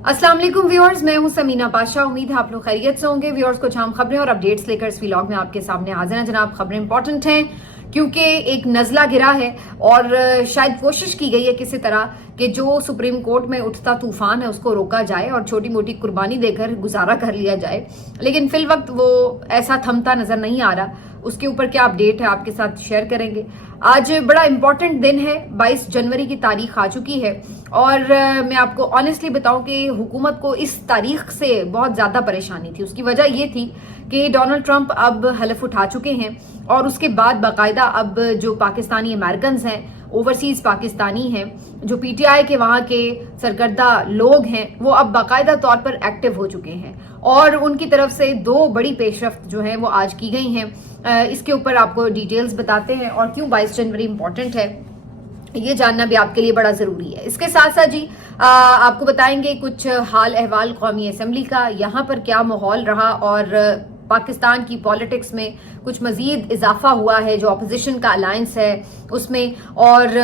अस्सलाम वालेकुम व्यूअर्स, मैं हूं समीना पाशा। उम्मीद है आप लोग खैरियत से होंगे। व्यूअर्स, कुछ अहम खबरें और अपडेट्स लेकर इस व्लॉग में आपके सामने हाजिर हैं। जनाब, खबरें इंपॉर्टेंट हैं क्योंकि एक नज़ला गिरा है और शायद कोशिश की गई है किसी तरह कि जो सुप्रीम कोर्ट में उठता तूफान है उसको रोका जाए और छोटी मोटी कुर्बानी देकर गुजारा कर लिया जाए, लेकिन फिल वक्त वो ऐसा थमता नजर नहीं आ रहा। उसके ऊपर क्या अपडेट है आपके साथ शेयर करेंगे। आज बड़ा इंपॉर्टेंट दिन है, 22 जनवरी की तारीख आ चुकी है और मैं आपको ऑनेस्टली बताऊं कि हुकूमत को इस तारीख से बहुत ज्यादा परेशानी थी। उसकी वजह ये थी कि डोनाल्ड ट्रंप अब हलफ उठा चुके हैं और उसके बाद बाकायदा अब जो पाकिस्तानी अमेरिकन हैं, ओवरसीज पाकिस्तानी हैं, जो पीटीआई के वहां के सरकर्दा लोग हैं, वो अब बाकायदा तौर पर एक्टिव हो चुके हैं और उनकी तरफ से दो बड़ी पेशरफ्त जो है वो आज की गई हैं। इसके ऊपर आपको डिटेल्स बताते हैं और क्यों 22 जनवरी इंपॉर्टेंट है ये जानना भी आपके लिए बड़ा जरूरी है। इसके साथ साथ जी आपको बताएंगे कुछ हाल अहवाल कौमी असेंबली का, यहाँ पर क्या माहौल रहा और पाकिस्तान की पॉलिटिक्स में कुछ मजीद इजाफा हुआ है, जो अपोजिशन का अलायंस है उसमें, और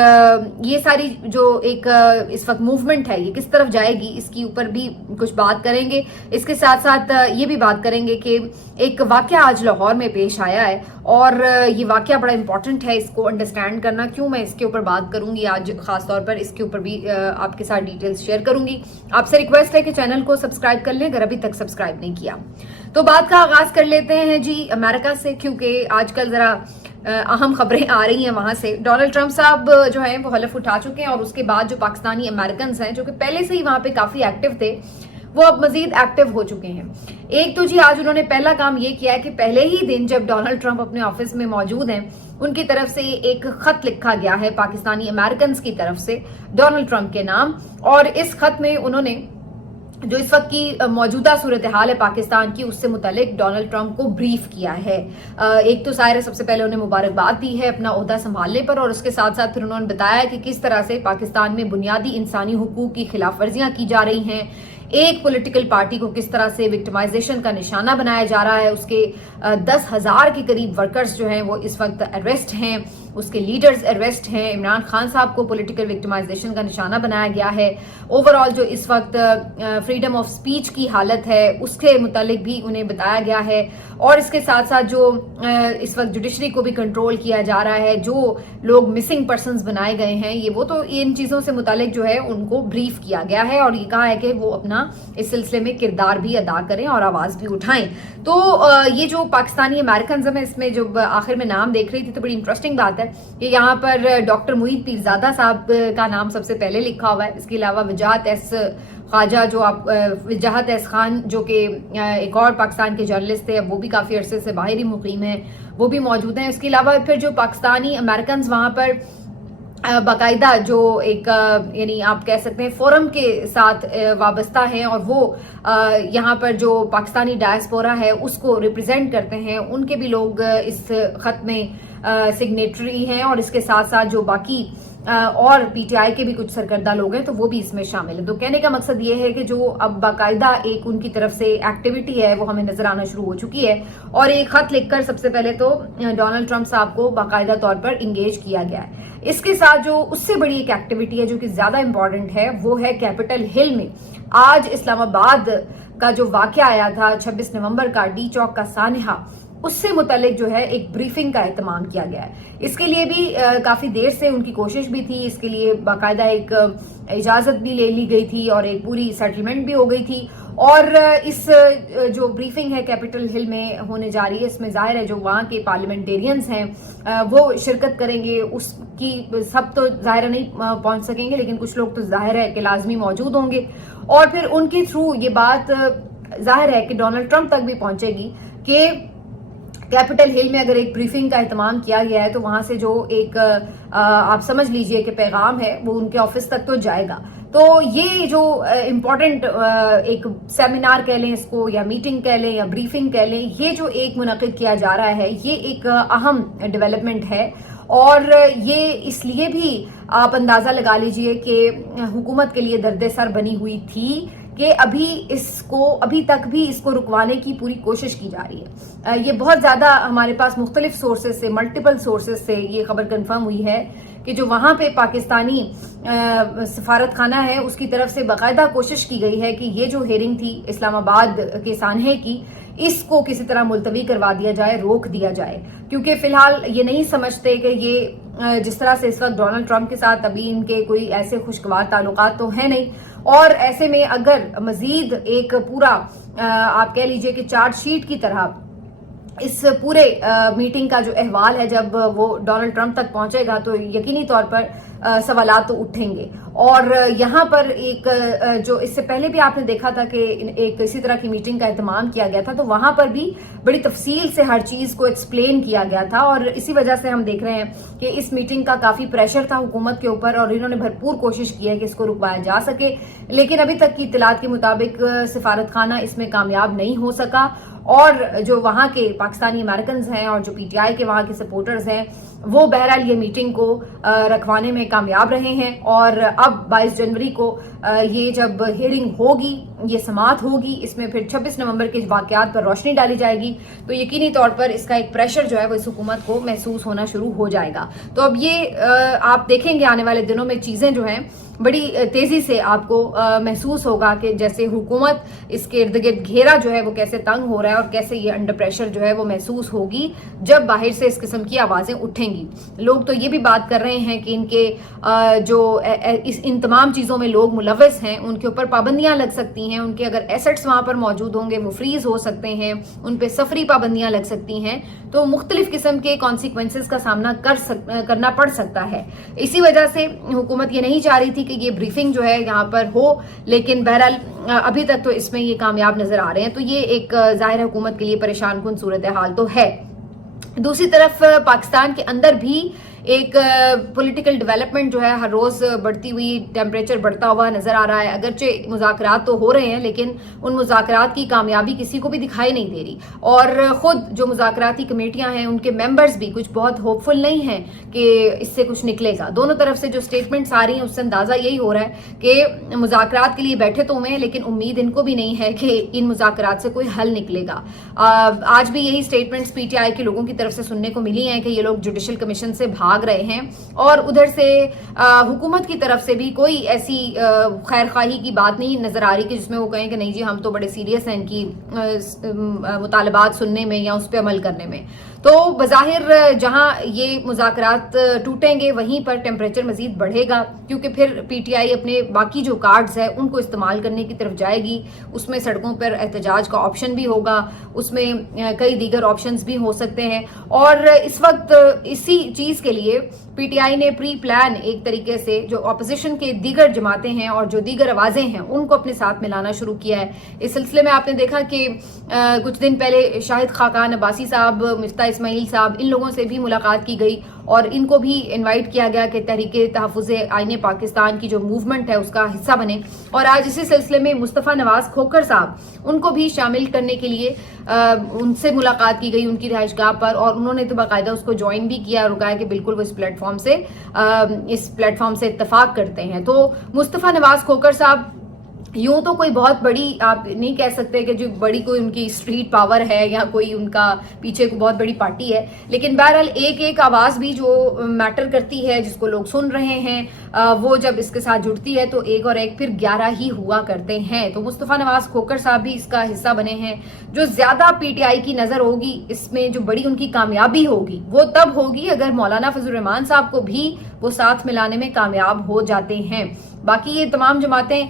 ये सारी जो एक इस वक्त मूवमेंट है ये किस तरफ जाएगी, इसके ऊपर भी कुछ बात करेंगे। इसके साथ साथ ये भी बात करेंगे कि एक वाकया आज लाहौर में पेश आया है और ये वाकया बड़ा इंपॉर्टेंट है इसको अंडरस्टैंड करना। क्यों मैं इसके ऊपर बात करूंगी आज खास तौर पर, इसके ऊपर भी आपके साथ डिटेल्स शेयर करूंगी। आपसे रिक्वेस्ट है कि चैनल को सब्सक्राइब कर लें अगर अभी तक सब्सक्राइब नहीं किया। तो बात का आगाज कर लेते हैं जी अमेरिका से, क्योंकि आजकल जरा अहम खबरें आ रही हैं वहां से। डोनाल्ड ट्रंप साहब जो हैं वो हलफ उठा चुके हैं और उसके बाद जो पाकिस्तानी अमेरिकन हैं जो कि पहले से ही वहां पे काफी एक्टिव थे, वो अब मजीद एक्टिव हो चुके हैं। एक तो जी आज उन्होंने पहला काम ये किया है कि पहले ही दिन जब डोनाल्ड ट्रंप अपने ऑफिस में मौजूद हैं, उनकी तरफ से एक खत लिखा गया है पाकिस्तानी अमेरिकन की तरफ से डोनाल्ड ट्रंप के नाम, और इस खत में उन्होंने जो इस वक्त की मौजूदा सूरत हाल है पाकिस्तान की उससे मुतालिक डोनाल्ड ट्रंप को ब्रीफ किया है। एक तो सारे सबसे पहले उन्हें मुबारकबाद दी है अपना ओहदा संभालने पर, और उसके साथ साथ फिर उन्होंने बताया कि किस तरह से पाकिस्तान में बुनियादी इंसानी हुकूक की खिलाफ वर्जियां की जा रही हैं, एक पॉलिटिकल पार्टी को किस तरह से विक्टिमाइजेशन का निशाना बनाया जा रहा है, उसके 10,000 के करीब वर्कर्स जो हैं वो इस वक्त अरेस्ट हैं, उसके लीडर्स अरेस्ट हैं, इमरान खान साहब को पॉलिटिकल विक्टिमाइजेशन का निशाना बनाया गया है। ओवरऑल जो इस वक्त फ्रीडम ऑफ स्पीच की हालत है उसके मुतालिक भी उन्हें बताया गया है, और इसके साथ साथ जो इस वक्त जुडिशरी को भी कंट्रोल किया जा रहा है, जो लोग मिसिंग पर्सन्स बनाए गए हैं ये वो, तो इन चीजों से मुतालिक जो है उनको ब्रीफ किया गया है और ये कहा है कि वो अपना इस सिलसिले में किरदार भी अदा करें और आवाज भी उठाएं। तो ये जो पाकिस्तानी अमेरिकन है, इसमें जो आखिर में नाम देख रही थी तो बड़ी इंटरेस्टिंग बात है कि यहाँ पर डॉक्टर मुईद पीरजादा साहब का नाम सबसे पहले लिखा हुआ है। इसके अलावा वजाहत एस ख्वाजा जो वजाहत एस खान जो कि एक और पाकिस्तान के जर्नलिस्ट थे, वो भी काफी अरसे से बाहर ही मुकीम है, वो भी मौजूद हैं। इसके अलावा फिर जो पाकिस्तानी अमेरिकन वहां पर बाकायदा जो एक यानी आप कह सकते हैं फोरम के साथ वाबस्ता हैं और वो यहाँ पर जो पाकिस्तानी डायस्पोरा है उसको रिप्रेजेंट करते हैं, उनके भी लोग इस खत में सिग्नेटरी हैं, और इसके साथ साथ जो बाकी और पीटीआई के भी कुछ सरकर्दा लोग हैं तो वो भी इसमें शामिल है। तो कहने का मकसद ये है कि जो अब बाकायदा एक उनकी तरफ से एक्टिविटी है वो हमें नजर आना शुरू हो चुकी है, और एक खत लिखकर सबसे पहले तो डोनाल्ड ट्रंप साहब को बाकायदा तौर पर इंगेज किया गया है। इसके साथ जो उससे बड़ी एक एक्टिविटी है जो कि ज्यादा इंपॉर्टेंट है वो है कैपिटल हिल में आज इस्लामाबाद का जो वाकया आया था 26 नवंबर का, डी चौक का सानहा, उससे मुतालिक जो है एक ब्रीफिंग का एहतमाम किया गया है। इसके लिए भी काफी देर से उनकी कोशिश भी थी, इसके लिए बाकायदा एक इजाजत भी ले ली गई थी और एक पूरी सेटलमेंट भी हो गई थी, और इस जो ब्रीफिंग है कैपिटल हिल में होने जा रही है इसमें जाहिर है जो वहाँ के पार्लियामेंटेरियंस हैं वो शिरकत करेंगे। उसकी सब तो जाहिर नहीं पहुंच सकेंगे, लेकिन कुछ लोग तो जाहिर है कि लाजमी मौजूद होंगे, और फिर उनके थ्रू ये बात जाहिर है कि डोनाल्ड ट्रंप तक भी पहुंचेगी कि कैपिटल हिल में अगर एक ब्रीफिंग का एहतमाम किया गया है तो वहां से जो एक आप समझ लीजिए कि पैगाम है वो उनके ऑफिस तक तो जाएगा। तो ये जो इम्पोर्टेंट एक सेमिनार कह लें इसको, या मीटिंग कह लें, या ब्रीफिंग कह लें, ये जो एक मुनक़िद किया जा रहा है ये एक अहम डेवलपमेंट है, और ये इसलिए भी आप अंदाजा लगा लीजिए कि हुकूमत के लिए दर्द सर बनी हुई थी कि अभी तक भी इसको रुकवाने की पूरी कोशिश की जा रही है। ये बहुत ज्यादा हमारे पास मुख्तलिफ सोर्सेज से, मल्टीपल सोर्सेज से ये खबर कंफर्म हुई है کہ جو وہاں پہ پاکستانی سفارت خانہ ہے اس کی طرف سے باقاعدہ کوشش کی گئی ہے کہ یہ جو ہیئرنگ تھی اسلام آباد کے سانحے کی، اس کو کسی طرح ملتوی کروا دیا جائے، روک دیا جائے، کیونکہ فی الحال یہ نہیں سمجھتے کہ یہ جس طرح سے اس وقت ڈونلڈ ٹرمپ کے ساتھ ابھی ان کے کوئی ایسے خوشگوار تعلقات تو ہیں نہیں، اور ایسے میں اگر مزید ایک پورا آپ کہہ لیجئے کہ چارج شیٹ کی طرح اس پورے میٹنگ کا جو احوال ہے جب وہ ڈونلڈ ٹرمپ تک پہنچے گا تو یقینی طور پر سوالات تو اٹھیں گے. اور یہاں پر ایک جو اس سے پہلے بھی آپ نے دیکھا تھا کہ ایک اسی طرح کی میٹنگ کا اہتمام کیا گیا تھا، تو وہاں پر بھی بڑی تفصیل سے ہر چیز کو ایکسپلین کیا گیا تھا، اور اسی وجہ سے ہم دیکھ رہے ہیں کہ اس میٹنگ کا کافی پریشر تھا حکومت کے اوپر، اور انہوں نے بھرپور کوشش کی ہے کہ اس کو رکوایا جا سکے، لیکن ابھی تک کی اطلاعات کے مطابق سفارت خانہ اس میں کامیاب نہیں ہو سکا، اور جو وہاں کے پاکستانی امریکنز ہیں اور جو پی ٹی آئی کے وہاں کے سپورٹرز ہیں وہ بہرحال یہ میٹنگ کو رکھوانے میں کامیاب رہے ہیں. اور اب 22 جنوری کو یہ جب ہیئرنگ ہوگی، یہ سماعت ہوگی، اس میں پھر 26 نومبر کے واقعات پر روشنی ڈالی جائے گی، تو یقینی طور پر اس کا ایک پریشر جو ہے وہ اس حکومت کو محسوس ہونا شروع ہو جائے گا. تو اب یہ آپ دیکھیں گے آنے والے دنوں میں چیزیں جو ہیں بڑی تیزی سے آپ کو محسوس ہوگا کہ جیسے حکومت اس کے ارد گرد گھیرا جو ہے وہ کیسے تنگ ہو رہا ہے، اور کیسے یہ انڈر پریشر جو ہے وہ محسوس ہوگی جب باہر سے اس قسم کی آوازیں اٹھیں گی. لوگ تو یہ بھی بات کر رہے ہیں کہ ان کے جو ان تمام چیزوں میں لوگ ملوث ہیں ان کے اوپر پابندیاں لگ سکتی ہیں، ان کے اگر ایسٹس وہاں پر موجود ہوں گے وہ فریز ہو سکتے ہیں، ان پہ سفری پابندیاں لگ سکتی ہیں، تو مختلف قسم کے کانسیکوینسز کا سامنا کرنا پڑ سکتا ہے. اسی وجہ سے حکومت یہ نہیں چاہ رہی تھی کہ یہ بریفنگ جو ہے یہاں پر ہو، لیکن بہرحال ابھی تک تو اس میں یہ کامیاب نظر آ رہے ہیں، تو یہ ایک ظاہر حکومت کے لیے پریشان کن صورتحال تو ہے. دوسری طرف پاکستان کے اندر بھی ایک پولیٹیکل ڈیولپمنٹ جو ہے ہر روز بڑھتی ہوئی، ٹیمپریچر بڑھتا ہوا نظر آ رہا ہے. اگرچہ مذاکرات تو ہو رہے ہیں لیکن ان مذاکرات کی کامیابی کسی کو بھی دکھائی نہیں دے رہی، اور خود جو مذاکراتی کمیٹیاں ہیں ان کے ممبرز بھی کچھ بہت ہوپ فل نہیں ہیں کہ اس سے کچھ نکلے گا. دونوں طرف سے جو سٹیٹمنٹس آ رہی ہیں اس سے اندازہ یہی ہو رہا ہے کہ مذاکرات کے لیے بیٹھے تو ہوئے ہیں لیکن امید ان کو بھی نہیں ہے کہ ان مذاکرات سے کوئی حل نکلے گا. آج بھی یہی سٹیٹمنٹس پی ٹی آئی کے لوگوں کی طرف سے سننے کو ملی ہیں کہ یہ لوگ جوڈیشل کمیشن سے بھاگ رہے ہیں، اور ادھر سے حکومت کی طرف سے بھی کوئی ایسی خیر خواہی کی بات نہیں نظر آ رہی کہ جس میں وہ کہیں کہ نہیں جی ہم تو بڑے سیریس ہیں ان کی مطالبات سننے میں یا اس پہ عمل کرنے میں. تو بظاہر جہاں یہ مذاکرات ٹوٹیں گے وہیں پر ٹیمپریچر مزید بڑھے گا، کیونکہ پھر پی ٹی آئی اپنے باقی جو کارڈز ہیں ان کو استعمال کرنے کی طرف جائے گی. اس میں سڑکوں پر احتجاج کا آپشن بھی ہوگا، اس میں کئی دیگر آپشنز بھی ہو سکتے ہیں، اور اس وقت اسی چیز کے لیے پی ٹی آئی نے پری پلان ایک طریقے سے جو اپوزیشن کے دیگر جماعتیں ہیں اور جو دیگر آوازیں ہیں ان کو اپنے ساتھ ملانا شروع کیا ہے. اس سلسلے میں آپ نے دیکھا کہ کچھ دن پہلے شاہد خاقان عباسی صاحب، مفتاح اسماعیل صاحب، ان لوگوں سے بھی ملاقات کی گئی اور ان کو بھی انوائٹ کیا گیا کہ تحریک تحفظ آئین پاکستان کی جو موومنٹ ہے اس کا حصہ بنے. اور آج اسی سلسلے میں مصطفیٰ نواز کھوکھر صاحب ان کو بھی شامل کرنے کے لیے ان سے ملاقات کی گئی ان کی رہائش گاہ پر، اور انہوں نے تو باقاعدہ اس کو جوائن بھی کیا اور کہا کہ بالکل وہ اس پلیٹ فارم سے اتفاق کرتے ہیں. تو مصطفیٰ نواز کھوکھر صاحب یوں تو کوئی بہت بڑی آپ نہیں کہہ سکتے کہ جو بڑی کوئی ان کی اسٹریٹ پاور ہے یا کوئی ان کا پیچھے کو بہت بڑی پارٹی ہے، لیکن بہرحال ایک آواز بھی جو میٹر کرتی ہے جس کو لوگ سن رہے ہیں وہ جب اس کے ساتھ جڑتی ہے تو ایک اور ایک پھر 11 ہی ہوا کرتے ہیں. تو مصطفیٰ نواز کھوکھر صاحب بھی اس کا حصہ بنے ہیں. جو زیادہ پی ٹی آئی کی نظر ہوگی اس میں، جو بڑی ان کی کامیابی ہوگی وہ تب ہوگی اگر مولانا فضل الرحمان صاحب کو بھی وہ ساتھ ملانے میں کامیاب ہو جاتے ہیں. باقی یہ تمام جماعتیں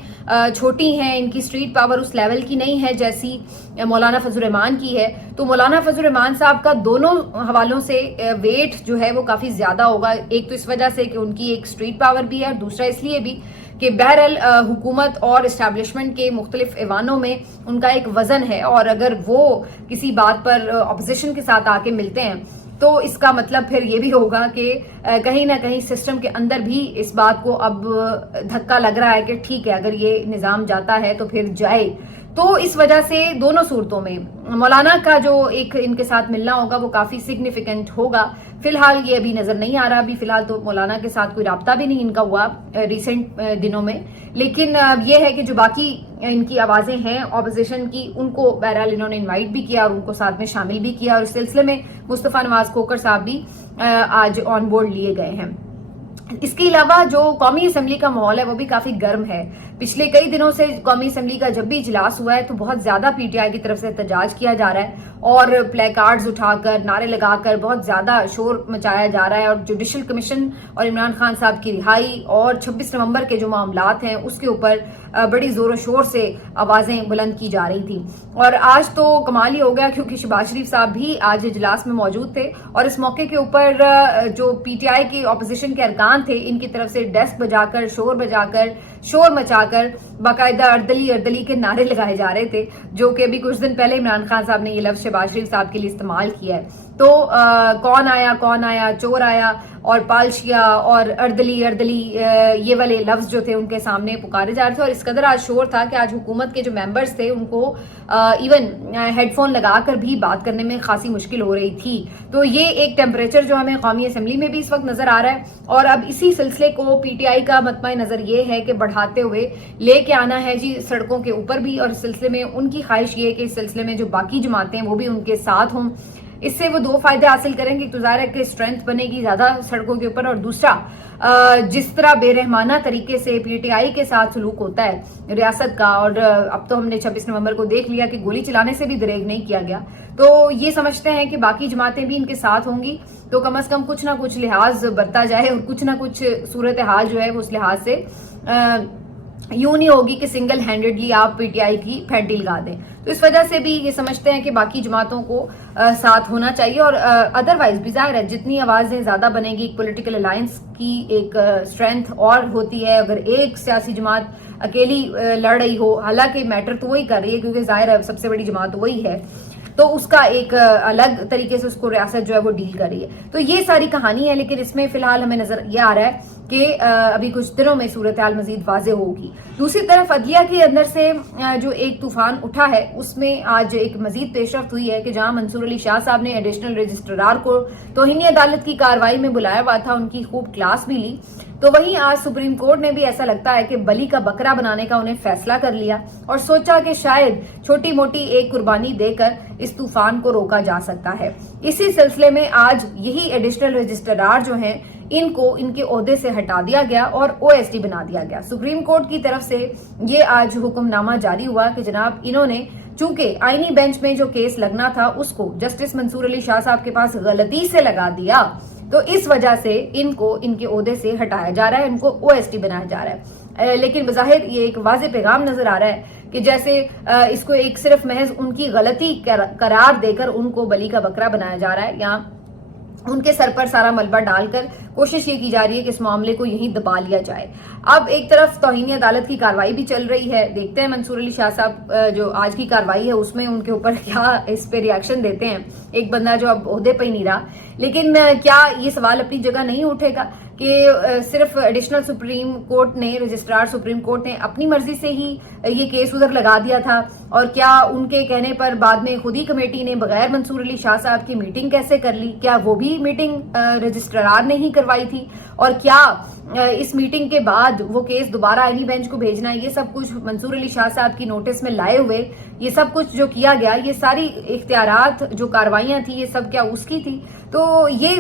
چھوٹی ہیں، ان کی اسٹریٹ پاور اس لیول کی نہیں ہے جیسی مولانا فضل الرحمان کی ہے. تو مولانا فضل الرحمان صاحب کا دونوں حوالوں سے ویٹ جو ہے وہ کافی زیادہ ہوگا. ایک تو اس وجہ سے کہ ان کی ایک اسٹریٹ پاور بھی ہے، اور دوسرا اس لیے بھی کہ بہرحال حکومت اور اسٹیبلشمنٹ کے مختلف ایوانوں میں ان کا ایک وزن ہے، اور اگر وہ کسی بات پر اپوزیشن کے ساتھ آ کے ملتے ہیں تو اس کا مطلب پھر یہ بھی ہوگا کہ کہیں نہ کہیں سسٹم کے اندر بھی اس بات کو اب دھکا لگ رہا ہے کہ ٹھیک ہے اگر یہ نظام جاتا ہے تو پھر جائے. تو اس وجہ سے دونوں صورتوں میں مولانا کا جو ایک ان کے ساتھ ملنا ہوگا وہ کافی سگنیفیکنٹ ہوگا. فی الحال یہ ابھی نظر نہیں آ رہا، ابھی فی الحال تو مولانا کے ساتھ کوئی رابطہ بھی نہیں ان کا ہوا ریسنٹ دنوں میں. لیکن یہ ہے کہ جو باقی ان کی آوازیں ہیں اپوزیشن کی ان کو بہرحال انہوں نے انوائٹ بھی کیا اور ان کو ساتھ میں شامل بھی کیا، اور اس سلسلے میں مصطفیٰ نواز کھوکھر صاحب بھی آج آن بورڈ لیے گئے ہیں. इसके अलावा जो कौमी असम्बली का माहौल है वो भी काफी गर्म है। पिछले कई दिनों से कौमी असम्बली का जब भी इजलास हुआ है तो बहुत ज्यादा पीटीआई की तरफ से एहतजाज किया जा रहा है और प्ले कार्ड्स उठाकर नारे लगाकर बहुत ज्यादा शोर मचाया जा रहा है और जुडिशल कमीशन और इमरान खान साहब की रिहाई और 26 नवंबर के जो मामलात हैं उसके ऊपर बड़ी जोरों शोर से आवाजें बुलंद की जा रही थी। और आज तो कमाल ही हो गया क्योंकि शहबाज शरीफ साहब भी आज इजलास में मौजूद थे और इस मौके के ऊपर जो पीटीआई के ऑपोजिशन के अरकान थे इनकी तरफ से डेस्क बजाकर शोर मचाकर बाकायदा अर्दली के नारे लगाए जा रहे थे, जो कि अभी कुछ दिन पहले इमरान खान साहब ने ये लफ्ज शहबाज शरीफ साहब के लिए इस्तेमाल किया है। तो कौन आया चोर आया और पालशिया और अर्दली ये वाले लफ्ज जो थे उनके सामने पुकारे जा रहे थे और इस कदर आज शोर था कि आज हुकूमत के जो मेंबर्स थे उनको इवन हेडफोन लगाकर भी बात करने में खासी मुश्किल हो रही थी। तो ये एक टेम्परेचर जो हमें कौमी असम्बली में भी इस वक्त नजर आ रहा है और अब इसी सिलसिले को पीटीआई का मतमय नजर ये है कि बढ़ाते हुए लेके आना है जी सड़कों के ऊपर भी, और इस सिलसिले में उनकी ख्वाहिश ये है कि इस सिलसिले में जो बाकी जमातें वो भी उनके साथ हों। इससे वो दो फायदे हासिल करेंगे, तो ज़ाहिर है कि स्ट्रेंथ बनेगी ज्यादा सड़कों के ऊपर, और दूसरा जिस तरह बेरहमाना तरीके से पीटीआई के साथ सलूक होता है रियासत का, और अब तो हमने 26 नवंबर को देख लिया कि गोली चलाने से भी दरेग नहीं किया गया, तो ये समझते हैं कि बाकी जमातें भी इनके साथ होंगी तो कम से कम कुछ ना कुछ लिहाज बरता जाए और कुछ ना कुछ सूरत हाल जो है वो उस लिहाज से यूं नहीं होगी कि सिंगल हैंडेडली आप पीटीआई की फैंटी लगा दें। तो इस वजह से भी ये समझते हैं कि बाकी जमातों को साथ होना चाहिए, और अदरवाइज भी जाहिर है जितनी आवाजें ज्यादा बनेगी एक पॉलिटिकल अलायंस की एक स्ट्रेंथ और होती है। अगर एक सियासी जमात अकेली लड़ रही हो, हालांकि मैटर तो वही कर रही है क्योंकि जाहिर है सबसे बड़ी जमात वही है, तो उसका एक अलग तरीके से उसको रियासत जो है वो डील कर रही है। तो ये सारी कहानी है, लेकिन इसमें फिलहाल हमें नजर ये आ रहा है कि अभी कुछ दिनों में सूरत हाल मजीद वाजे होगी। दूसरी तरफ अदलिया के अंदर से जो एक तूफान उठा है उसमें आज एक मजीद पेशरफ्त हुई है कि जहां मंसूर अली शाह साहब ने एडिशनल रजिस्ट्रार को तौहीनी अदालत की कार्रवाई में बुलाया हुआ था, उनकी खूब क्लास भी ली, तो वहीं आज सुप्रीम कोर्ट ने भी ऐसा लगता है कि बलि का बकरा बनाने का उन्हें फैसला कर लिया और सोचा कि शायद छोटी मोटी एक कुर्बानी देकर इस तूफान को रोका जा सकता है। इसी सिलसिले में आज यही एडिशनल रजिस्ट्रार जो हैं इनको इनके ओहदे से हटा दिया गया और ओएसडी बना दिया गया। सुप्रीम कोर्ट की तरफ से ये आज हुक्मनामा जारी हुआ कि जनाब इन्होंने चूंकि आईनी बेंच में जो केस लगना था उसको जस्टिस मंसूर अली शाह साहब के पास गलती से लगा दिया, तो इस वजह से इनको इनके ओहदे से हटाया जा रहा है, इनको ओएसडी बनाया जा रहा है। लेकिन बज़ाहिर ये एक वाज़ेह पैगाम नजर आ रहा है कि जैसे इसको एक सिर्फ महज उनकी गलती करार देकर उनको बलि का बकरा बनाया जा रहा है, या उनके सर पर सारा मलबा डालकर कोशिश ये की जा रही है कि इस मामले को यहीं दबा लिया जाए। अब एक तरफ तौहीनी अदालत की कार्रवाई भी चल रही है, देखते हैं मंसूर अली शाह साहब जो आज की कार्रवाई है उसमें उनके ऊपर क्या इस पे रिएक्शन देते हैं। एक बंदा जो अब ओहदे पे ही नहीं रहा, लेकिन क्या ये सवाल अपनी जगह नहीं उठेगा कि सिर्फ एडिशनल सुप्रीम कोर्ट ने, रजिस्ट्रार सुप्रीम कोर्ट ने अपनी मर्जी से ही ये केस उधर लगा दिया था, और क्या उनके कहने पर बाद में खुद ही कमेटी ने बगैर मंसूर अली शाह साहब की मीटिंग कैसे कर ली? क्या वो भी मीटिंग रजिस्ट्रार ने ही करवाई थी? और क्या इस मीटिंग के बाद वो केस दोबारा आईनी बेंच को भेजना, ये सब कुछ मंसूर अली शाह साहब की नोटिस में लाए हुए ये सब कुछ जो किया गया, ये सारी इख्तियारात जो कार्रवाइयां थी ये सब क्या उसकी थी? तो ये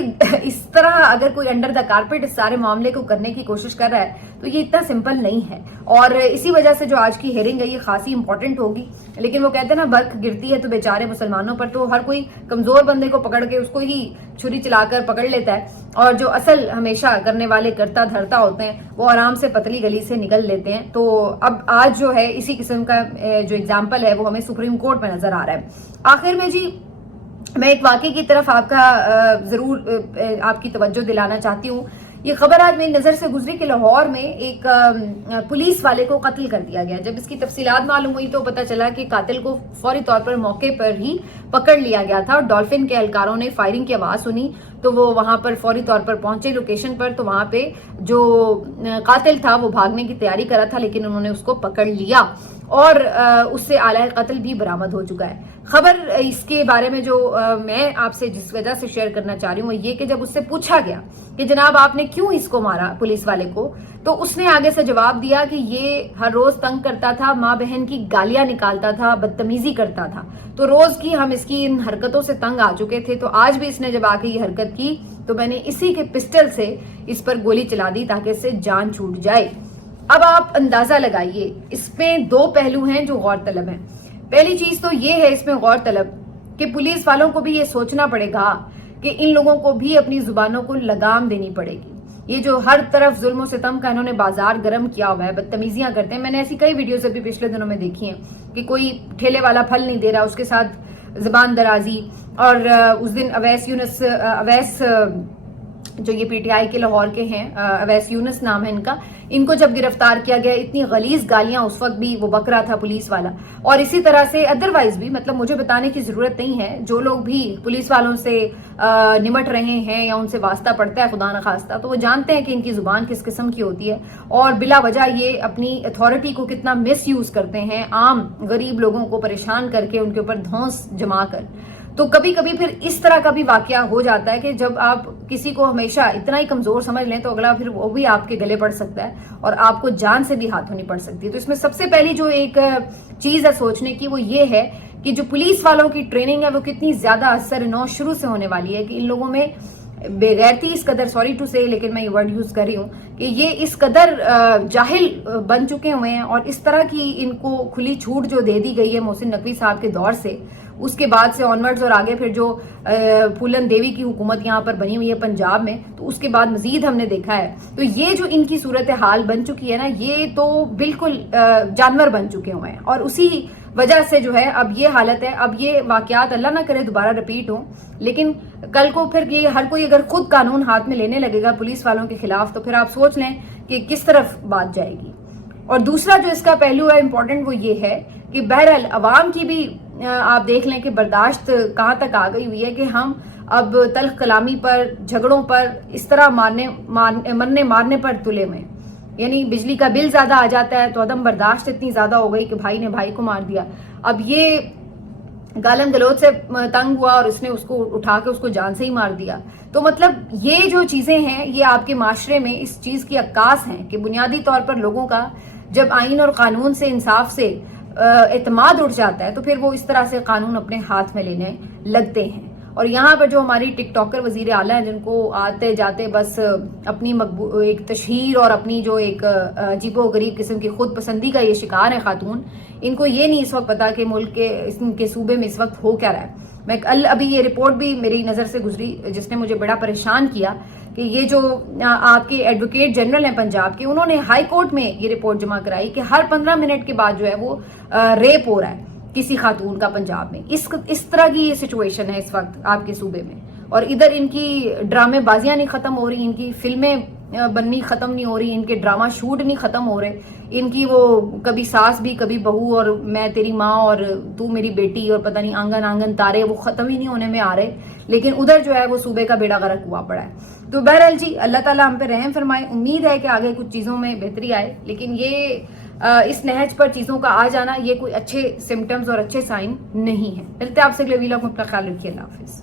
इस तरह अगर कोई अंडर द कारपेट इस सारे मामले को करने की कोशिश कर रहा है तो ये इतना सिंपल नहीं है, और इसी वजह से जो आज की हेयरिंग है ये खासी इंपॉर्टेंट होगी। लेकिन वो कहते हैं ना बर्फ गिरती है तो बेचारे मुसलमानों पर, तो हर कोई कमजोर बंदे को पकड़ के उसको ही छुरी चलाकर पकड़ लेता है, और जो असल हमेशा करने वाले करता धरता होते हैं वो आराम से पतली गली से निकल लेते हैं। तो अब आज जो है इसी किस्म का जो एग्जाम्पल है वो हमें सुप्रीम कोर्ट में नजर आ रहा है। आखिर में जी मैं एक वाकई की तरफ जरूर आपकी तवज्जो दिलाना चाहती हूँ। ये खबर आज मेरी नजर से गुजरी कि लाहौर में एक पुलिस वाले को कत्ल कर दिया गया। जब इसकी तफसीलात मालूम हुई तो पता चला कि कातिल को फौरी तौर पर मौके पर ही पकड़ लिया गया था, और डॉल्फिन के एहलकारों ने फायरिंग की आवाज सुनी तो वो वहां पर फौरी तौर पर पहुंचे लोकेशन पर, तो वहां पे जो कातिल था वो भागने की तैयारी कर रहा था, लेकिन उन्होंने उसको पकड़ लिया اور اس سے آلہ قتل بھی برآمد ہو چکا ہے. خبر اس کے بارے میں جو میں آپ سے جس وجہ سے شیئر کرنا چاہ رہی ہوں وہ یہ کہ جب اس سے پوچھا گیا کہ جناب آپ نے کیوں اس کو مارا پولیس والے کو, تو اس نے آگے سے جواب دیا کہ یہ ہر روز تنگ کرتا تھا, ماں بہن کی گالیاں نکالتا تھا, بدتمیزی کرتا تھا, تو روز کی ہم اس کی ان حرکتوں سے تنگ آ چکے تھے, تو آج بھی اس نے جب آ کے یہ حرکت کی تو میں نے اسی کے پسٹل سے اس پر گولی چلا دی تاکہ اس سے جان چھوٹ جائے. اب آپ اندازہ لگائیے, اس میں دو پہلو ہیں جو غور طلب ہیں. پہلی چیز تو یہ ہے اس میں غور طلب کہ پولیس والوں کو بھی یہ سوچنا پڑے گا کہ ان لوگوں کو بھی اپنی زبانوں کو لگام دینی پڑے گی. یہ جو ہر طرف ظلم و ستم کا انہوں نے بازار گرم کیا ہوا ہے, بدتمیزیاں کرتے ہیں. میں نے ایسی کئی ویڈیوز ابھی پچھلے دنوں میں دیکھی ہیں کہ کوئی ٹھیلے والا پھل نہیں دے رہا, اس کے ساتھ زبان درازی. اور اس دن اویس جو یہ پی ٹی آئی کے لاہور کے ہیں, اویس یونس نام ہے ان کا, ان کو جب گرفتار کیا گیا اتنی غلیظ گالیاں اس وقت بھی وہ بک رہا تھا پولیس والا. اور اسی طرح سے ادروائز بھی, مطلب مجھے بتانے کی ضرورت نہیں ہے, جو لوگ بھی پولیس والوں سے نمٹ رہے ہیں یا ان سے واسطہ پڑتا ہے خدا نخواستہ, تو وہ جانتے ہیں کہ ان کی زبان کس قسم کی ہوتی ہے اور بلا وجہ یہ اپنی اتھارٹی کو کتنا مس یوز کرتے ہیں, عام غریب لوگوں کو پریشان کر کے ان کے اوپر دھونس جما کر. تو کبھی کبھی پھر اس طرح کا بھی واقعہ ہو جاتا ہے کہ جب آپ کسی کو ہمیشہ اتنا ہی کمزور سمجھ لیں تو اگلا پھر وہ بھی آپ کے گلے پڑ سکتا ہے اور آپ کو جان سے بھی ہاتھوں نہیں پڑ سکتی. تو اس میں سب سے پہلی جو ایک چیز ہے سوچنے کی وہ یہ ہے کہ جو پولیس والوں کی ٹریننگ ہے وہ کتنی زیادہ اثر نو شروع سے ہونے والی ہے, کہ ان لوگوں میں بےغیرتی اس قدر, سوری ٹو سے لیکن میں یہ ورڈ یوز کر رہی ہوں, کہ یہ اس قدر جاہل بن چکے ہوئے ہیں. اور اس طرح کی ان کو کھلی چھوٹ جو دے دی گئی ہے محسن نقوی صاحب کے دور سے, اس کے بعد سے آنورڈز اور آگے پھر جو پھولن دیوی کی حکومت یہاں پر بنی ہوئی ہے پنجاب میں, تو اس کے بعد مزید ہم نے دیکھا ہے. تو یہ جو ان کی صورتحال بن چکی ہے نا, یہ تو بالکل جانور بن چکے ہوئے ہیں. اور اسی وجہ سے جو ہے اب یہ حالت ہے. اب یہ واقعات اللہ نہ کرے دوبارہ رپیٹ ہوں, لیکن کل کو پھر یہ ہر کوئی اگر خود قانون ہاتھ میں لینے لگے گا پولیس والوں کے خلاف, تو پھر آپ سوچ لیں کہ کس طرف بات جائے گی. اور دوسرا جو اس کا پہلو ہے امپورٹنٹ, وہ یہ ہے کہ بہرحال عوام کی بھی آپ دیکھ لیں کہ برداشت کہاں تک آ گئی ہوئی ہے کہ ہم اب تلخ کلامی پر, جھگڑوں پر, اس طرح مرنے مارنے پر تلے ہوئے. یعنی بجلی کا بل زیادہ آ جاتا ہے تو عدم برداشت اتنی زیادہ ہو گئی کہ بھائی نے بھائی کو مار دیا. اب یہ گالم گلوچ سے تنگ ہوا اور اس نے اس کو اٹھا کے اس کو جان سے ہی مار دیا. تو مطلب یہ جو چیزیں ہیں یہ آپ کے معاشرے میں اس چیز کی عکاس ہیں کہ بنیادی طور پر لوگوں کا جب آئین اور قانون سے, انصاف سے اعتماد اٹھ جاتا ہے تو پھر وہ اس طرح سے قانون اپنے ہاتھ میں لینے لگتے ہیں. اور یہاں پر جو ہماری ٹک ٹاکر وزیر اعلیٰ ہیں, جن کو آتے جاتے بس اپنی ایک تشہیر اور اپنی جو ایک عجیب و غریب قسم کی خود پسندی کا یہ شکار ہے خاتون, ان کو یہ نہیں اس وقت پتا کہ ملک کے صوبے میں اس وقت ہو کیا رہا ہے. میں ابھی یہ رپورٹ بھی میری نظر سے گزری جس نے مجھے بڑا پریشان کیا کہ یہ جو آپ کے ایڈوکیٹ جنرل ہیں پنجاب کے, انہوں نے ہائی کورٹ میں یہ رپورٹ جمع کرائی کہ ہر 15 منٹ کے بعد جو ہے وہ ریپ ہو رہا ہے کسی خاتون کا پنجاب میں. اس طرح کی یہ سچویشن ہے اس وقت آپ کے صوبے میں. اور ادھر ان کی ڈرامے بازیاں نہیں ختم ہو رہی, ان کی فلمیں بننی ختم نہیں ہو رہی, ان کے ڈرامہ شوٹ نہیں ختم ہو رہے, ان کی وہ کبھی ساس بھی کبھی بہو اور میں تیری ماں اور تو میری بیٹی اور پتہ نہیں آنگن آنگن تارے, وہ ختم ہی نہیں ہونے میں آ رہے. لیکن ادھر جو ہے وہ صوبے کا بیڑا غرق ہوا پڑا ہے. تو بہرحال جی اللہ تعالیٰ ہم پہ رحم فرمائے. امید ہے کہ آگے کچھ چیزوں میں بہتری آئے, لیکن یہ اس نہج پر چیزوں کا آ جانا یہ کوئی اچھے سمٹمز اور اچھے سائن نہیں ہے. ملتے ہیں آپ سے اگلے ویلاگ میں, اپنا خیال رکھیے. اللہ حافظ.